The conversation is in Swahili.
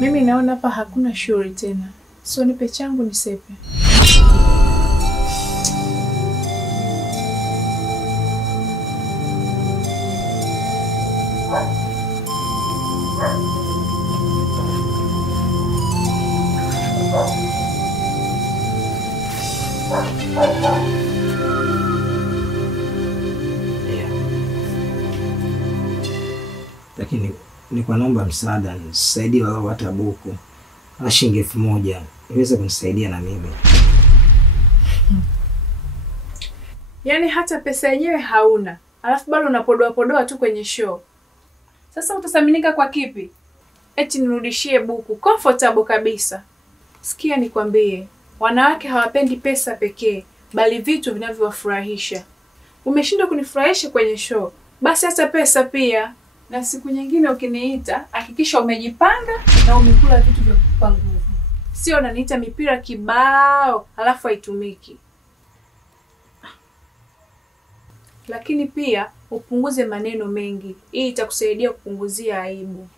Mimi naona hapa hakuna shughuli tena. So nipe changu nisepe. Lakini nilikuwa naomba msaada, nisaidie walau hata buku. Na shilingi 1000 iweze kunisaidia na mimi. Yaani hata pesa yenyewe hauna. Alafu bado unapodoa tu kwenye show. Sasa utasaminika kwa kipi? Eti nirudishie buku comfortable kabisa. Sikia nikwambie, wanawake hawapendi pesa pekee, bali vitu vinavyowafurahisha. Umeshindwa kunifurahisha kwenye show, basi hata pesa pia. Na siku nyingine ukiniita, hakikisha umejipanga na umekula vitu vya kukupa nguvu. Sio unaniita mipira kibao, alafu haitumiki. Lakini pia upunguze maneno mengi, hii itakusaidia kupunguzia aibu.